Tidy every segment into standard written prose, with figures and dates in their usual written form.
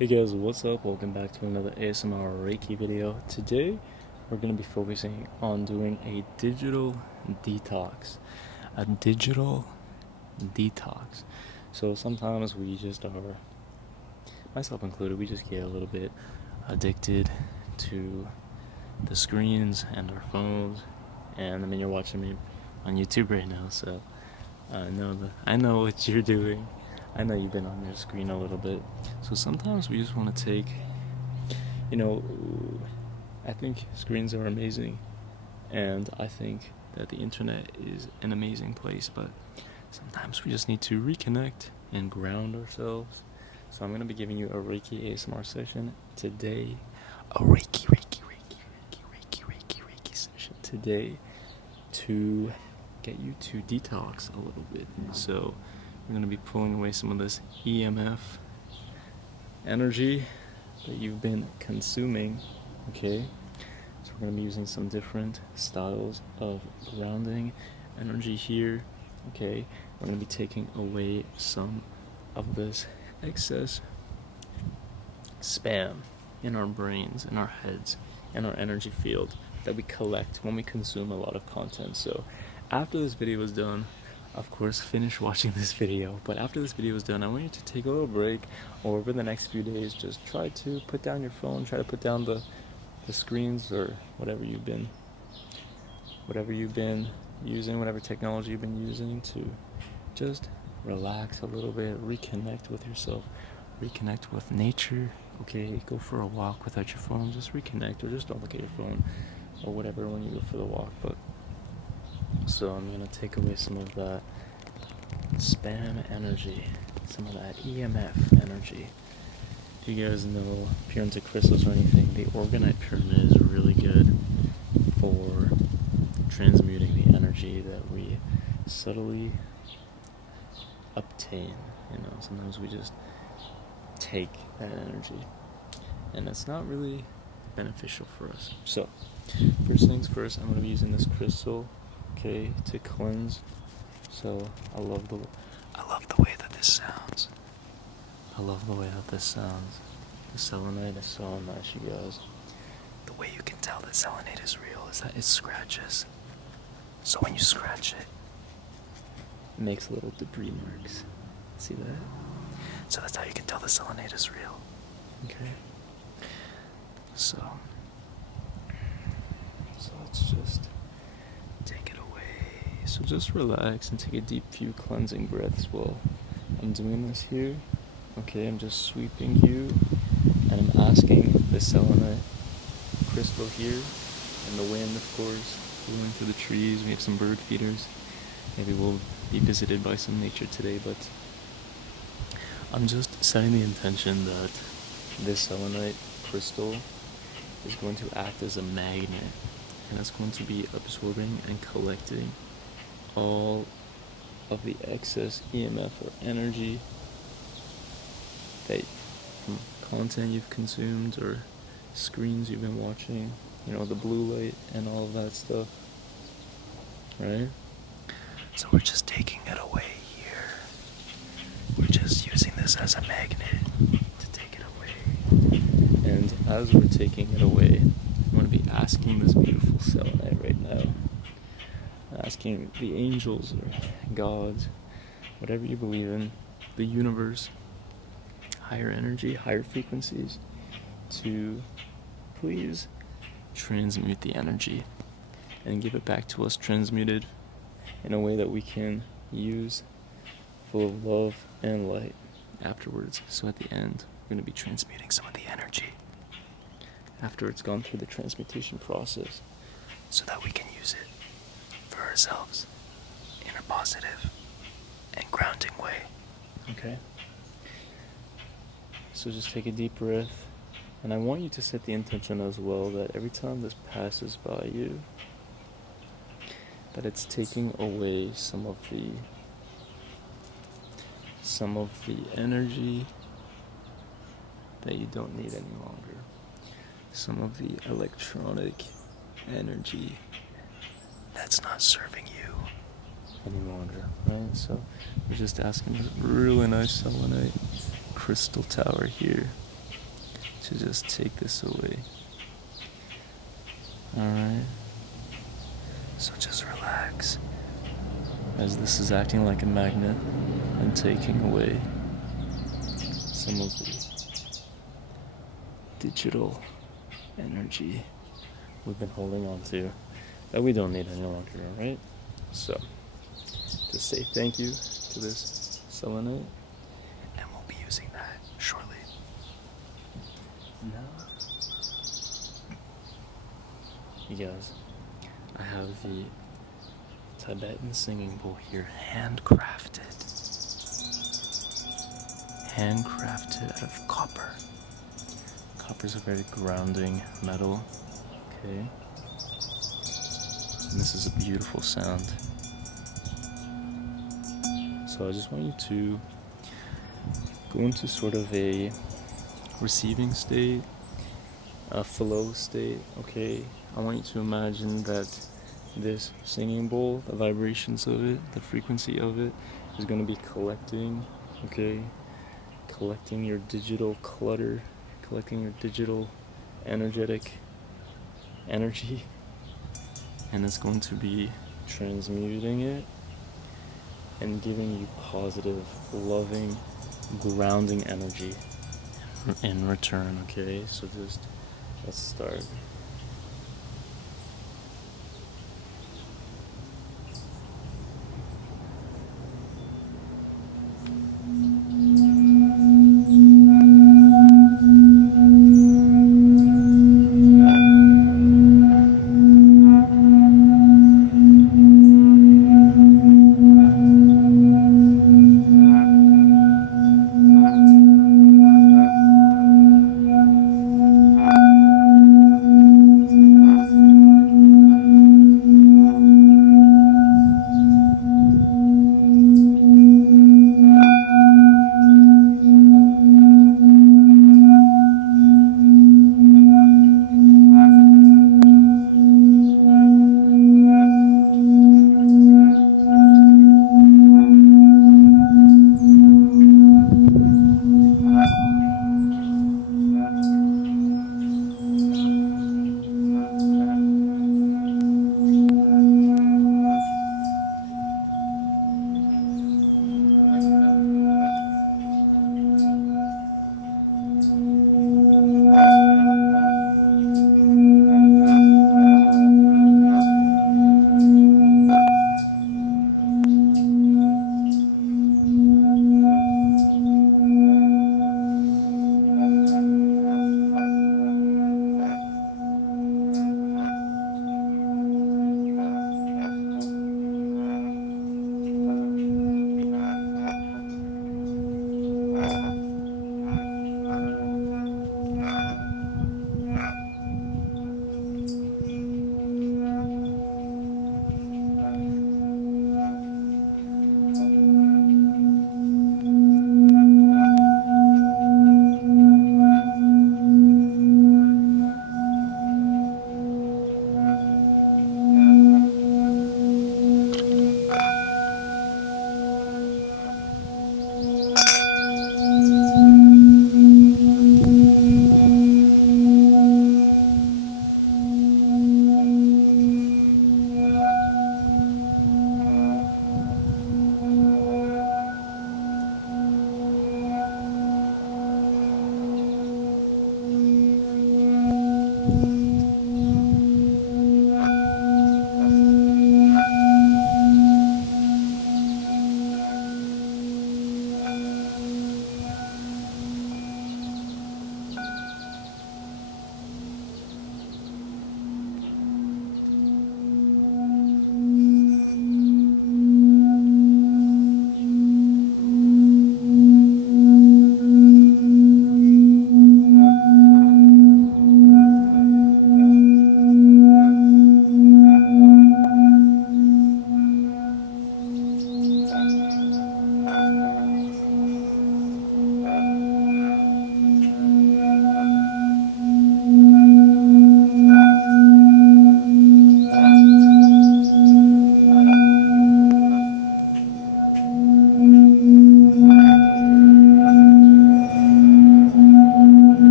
Hey guys, what's up? Welcome back to another ASMR Reiki video. Today, we're going to be focusing on doing a digital detox. A digital detox. So sometimes we just are, myself included, we just get a little bit addicted to the screens and our phones. And I mean, you're watching me on YouTube right now, so I know what you're doing. I know you've been on your screen a little bit. So sometimes we just want to take, I think screens are amazing. And I think that the internet is an amazing place. But sometimes we just need to reconnect and ground ourselves. So I'm going to be giving you a Reiki ASMR session today. A Reiki session today to get you to detox a little bit. So we're going to be pulling away some of this EMF energy that you've been consuming, okay? So we're going to be using some different styles of grounding energy here, okay? We're going to be taking away some of this excess spam in our brains, in our heads, in our energy field that we collect when we consume a lot of content. So after this video is done, of course, finish watching this video, but after this video is done, I want you to take a little break, or over the next few days, just try to put down your phone, try to put down the screens, or whatever you've been using, whatever technology you've been using, to just relax a little bit, reconnect with yourself, reconnect with nature, okay? Go for a walk without your phone, just reconnect, or just don't look at your phone, or whatever when you go for the walk. But so I'm going to take away some of that spam energy, some of that EMF energy. If you guys know, if you're into crystals or anything, the orgonite pyramid is really good for transmuting the energy that we subtly obtain. Sometimes we just take that energy, and it's not really beneficial for us. So first things first, I'm going to be using this crystal, okay, to cleanse. So I love the way that this sounds. The selenite is so nice, you guys. The way you can tell that selenite is real is that it scratches. So when you scratch it, it makes little debris marks. See that? So that's how you can tell the selenite is real. Okay. So let's just take it away. So just relax and take a deep few cleansing breaths while I'm doing this here. Okay, I'm just sweeping you, and I'm asking the selenite crystal here, and the wind, of course, blowing through the trees. We have some bird feeders. Maybe we'll be visited by some nature today, but I'm just setting the intention that this selenite crystal is going to act as a magnet, and it's going to be absorbing and collecting all of the excess EMF or energy that from content you've consumed or screens you've been watching, the blue light and all of that stuff, right? So we're just taking it away here. We're just using this as a magnet to take it away. And as we're taking it away, I'm going to be asking this beautiful selenite right now, asking the angels or gods, whatever you believe in, the universe, higher energy, higher frequencies, to please transmute the energy and give it back to us transmuted in a way that we can use, full of love and light afterwards. So at the end, we're going to be transmuting some of the energy after it's gone through the transmutation process, so that we can use it for ourselves in a positive and grounding way. Okay? So just take a deep breath, and I want you to set the intention as well that every time this passes by you, that it's taking away some of the energy that you don't need any longer, some of the electronic energy that's not serving you any longer, right? So we're just asking this really nice selenite crystal tower here to just take this away. Alright? So just relax, as this is acting like a magnet and taking away some of the digital energy we've been holding on to that we don't need any longer, alright? So, just say thank you to this selenite, and we'll be using that shortly. Now, you guys, I have the Tibetan singing bowl here, handcrafted out of copper. Copper's a very grounding metal, okay? And this is a beautiful sound. So I just want you to go into sort of a receiving state, a flow state, okay? I want you to imagine that this singing bowl, the vibrations of it, the frequency of it, is going to be collecting, okay? Collecting your digital clutter, collecting your digital energetic energy, and it's going to be transmuting it and giving you positive, loving, grounding energy in return, okay? So just, let's start.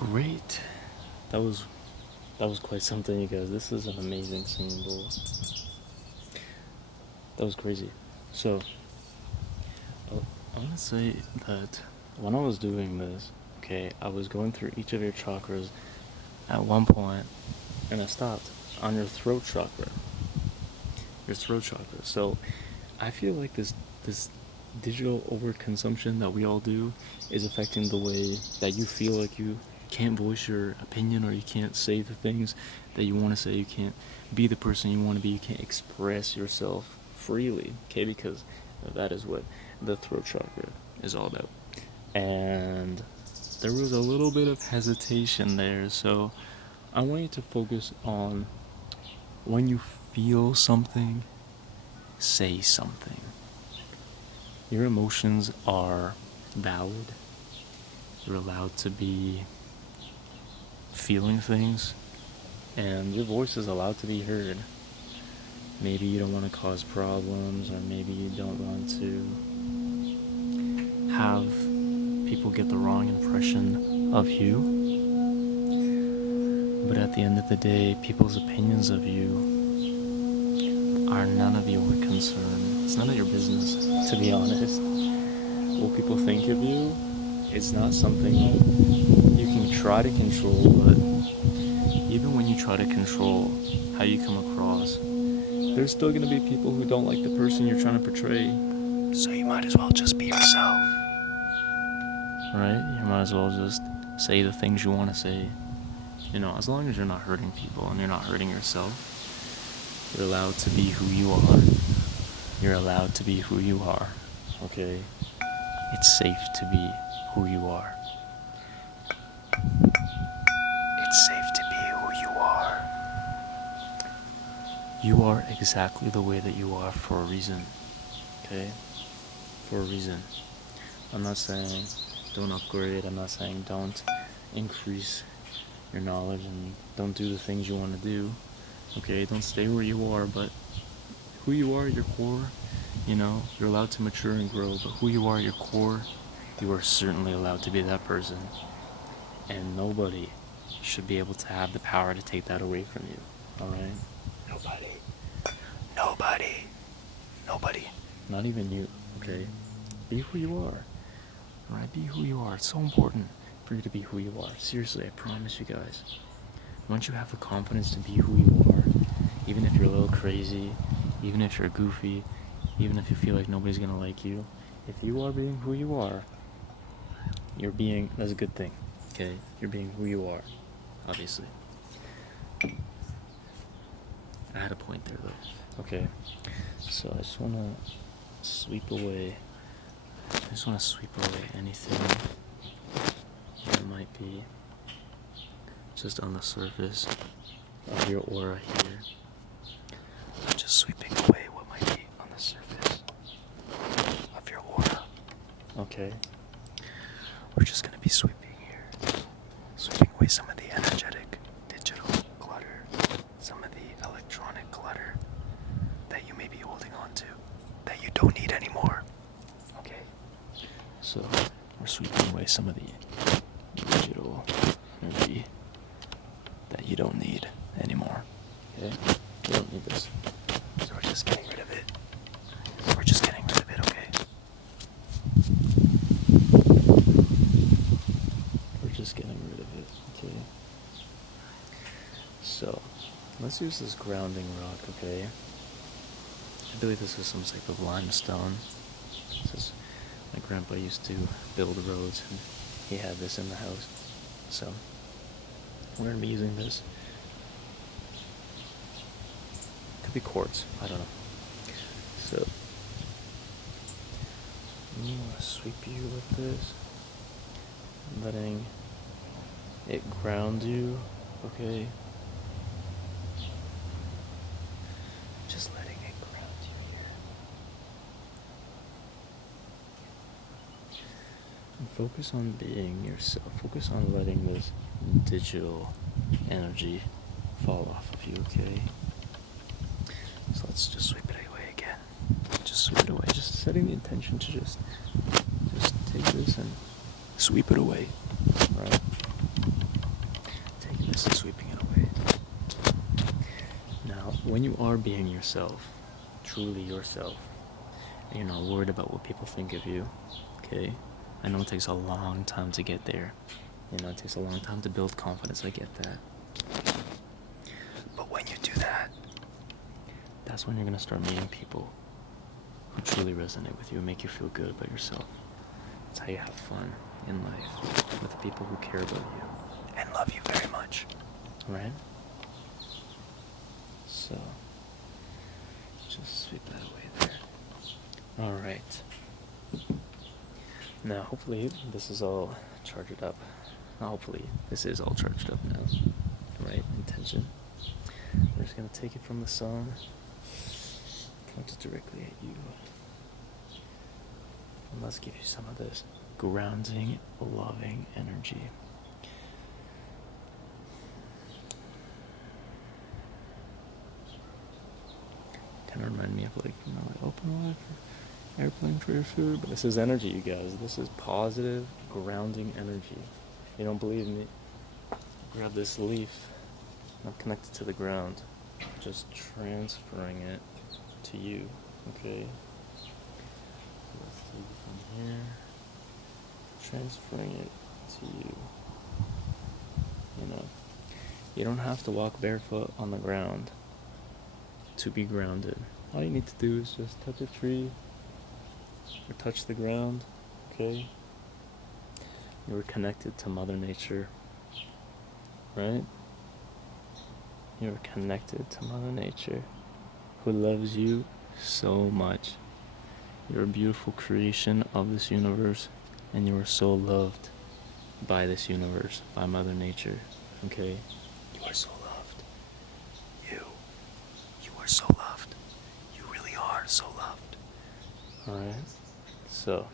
Great. That was quite something, you guys. This is an amazing singing bowl. That was crazy. So, I want to say that when I was doing this, okay, I was going through each of your chakras at one point, and I stopped on your throat chakra. Your throat chakra. So, I feel like this digital overconsumption that we all do is affecting the way that you feel like you can't voice your opinion, or you can't say the things that you want to say. You can't be the person you want to be. You can't express yourself freely, okay? Because that is what the throat chakra is all about. And there was a little bit of hesitation there, so I want you to focus on when you feel something, say something. Your emotions are valid. You're allowed to be feeling things, and your voice is allowed to be heard. Maybe you don't want to cause problems, or maybe you don't want to have people get the wrong impression of you. But at the end of the day, people's opinions of you are none of your concern. It's none of your business, to be honest. What people think of you, it's not something that you can try to control, but even when you try to control how you come across, there's still going to be people who don't like the person you're trying to portray. So you might as well just be yourself. Right? You might as well just say the things you want to say. As long as you're not hurting people and you're not hurting yourself, you're allowed to be who you are. You're allowed to be who you are. Okay? It's safe to be who you are. It's safe to be who you are. You are exactly the way that you are for a reason. Okay? For a reason. I'm not saying don't upgrade. I'm not saying don't increase your knowledge and don't do the things you want to do. Okay? Don't stay where you are, but who you are, your core, you're allowed to mature and grow, but who you are, your core, you are certainly allowed to be that person. And nobody should be able to have the power to take that away from you. Alright? Nobody. Not even you, okay? Be who you are. Alright? Be who you are. It's so important for you to be who you are. Seriously, I promise you guys. Once you have the confidence to be who you are, even if you're a little crazy, even if you're goofy, even if you feel like nobody's gonna like you, if you are being who you are, that's a good thing, okay? You're being who you are, obviously. I had a point there, though. Okay, so I just want to sweep away anything that might be just on the surface of your aura here. I'm just sweeping away what might be on the surface of your aura. Okay? We're just going to be sweeping here. Sweeping away some of the energetic, digital clutter, some of the electronic clutter that you may be holding on to, that you don't need anymore. Okay? So, we're sweeping away some of the digital energy that you don't need anymore. Okay? You don't need this. So we're just getting rid of it. Okay? We're just getting rid of it, okay? So, let's use this grounding rock, okay? I believe this is some type of limestone. My grandpa used to build roads, and he had this in the house. So, we're going to be using this. Could be quartz, I don't know. So, I'm going to sweep you with this, letting it ground you, okay? Just letting it ground you here. And focus on being yourself. Focus on letting this digital energy fall off of you, okay? So let's just sweep it away again. Just sweep it away. Just setting the intention to just take this and sweep it away, right? This is sweeping it away. Now, when you are being yourself, truly yourself, and you're not worried about what people think of you, okay? I know it takes a long time to get there. You know, it takes a long time to build confidence, I get that. But when you do that, that's when you're gonna start meeting people who truly resonate with you and make you feel good about yourself. That's how you have fun in life, with the people who care about you and love you very much, right? So, just sweep that away there. Alright. Now, hopefully, this is all charged up. Hopefully, this is all charged up now. Right? Intention. We're just going to take it from the sun, point it directly at you. And let's give you some of this grounding, loving energy. Kind of remind me of like open water for airplane for your food, but this is energy, you guys. This is positive, grounding energy. If you don't believe me, grab this leaf. I'm connected to the ground. Just transferring it to you, okay? Let's take it from here. Transferring it to you. You know, you don't have to walk barefoot on the ground to be grounded. All you need to do is just touch a tree or touch the ground, okay? You're connected to Mother Nature, right? You're connected to Mother Nature, who loves you so much. You're a beautiful creation of this universe, and you are so loved by this universe, by Mother Nature, okay? You are so loved. You are so loved. You really are so loved. Alright? So,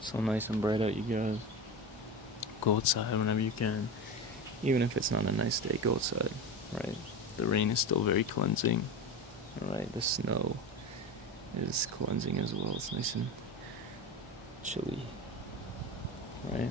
so nice and bright out, you guys. Go outside whenever you can. Even if it's not a nice day, go outside, right? The rain is still very cleansing, alright? The snow is cleansing as well. It's nice and chilly, right?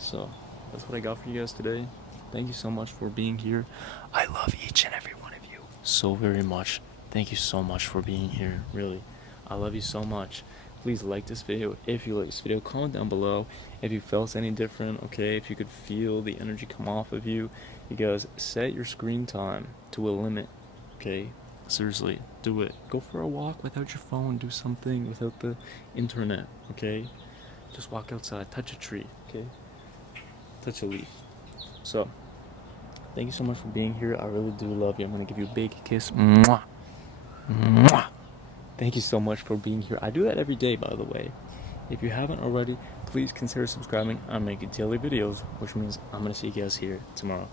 So, that's what I got for you guys today. Thank you so much for being here. I love each and every one of you so very much. Thank you so much for being here, really. I love you so much. Please like this video if you like this video. Comment down below if you felt any different, okay? If you could feel the energy come off of you. You guys, set your screen time to a limit, okay? Seriously, do it. Go for a walk without your phone. Do something without the internet, okay? Just walk outside. Touch a tree, okay? Touch a leaf. So, thank you so much for being here. I really do love you. I'm going to give you a big kiss. Mwah. Mwah. Thank you so much for being here. I do that every day, by the way. If you haven't already, please consider subscribing. I make daily videos, which means I'm going to see you guys here tomorrow.